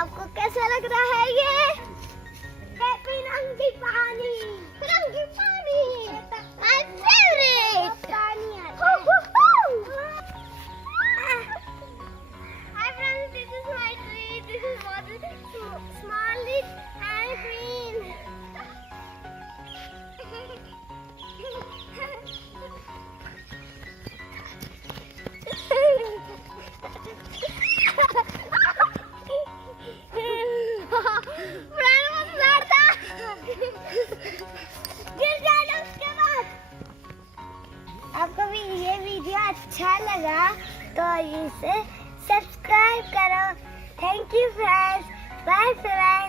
आपको कैसा लग रहा है ये? रंगी पानी, रंगी पानी, my favorite पानी है। Hi friends, this is my tree. This is water, small and green. आपको भी ये वीडियो अच्छा लगा तो इसे सब्सक्राइब करो। Thank you friends, bye friends.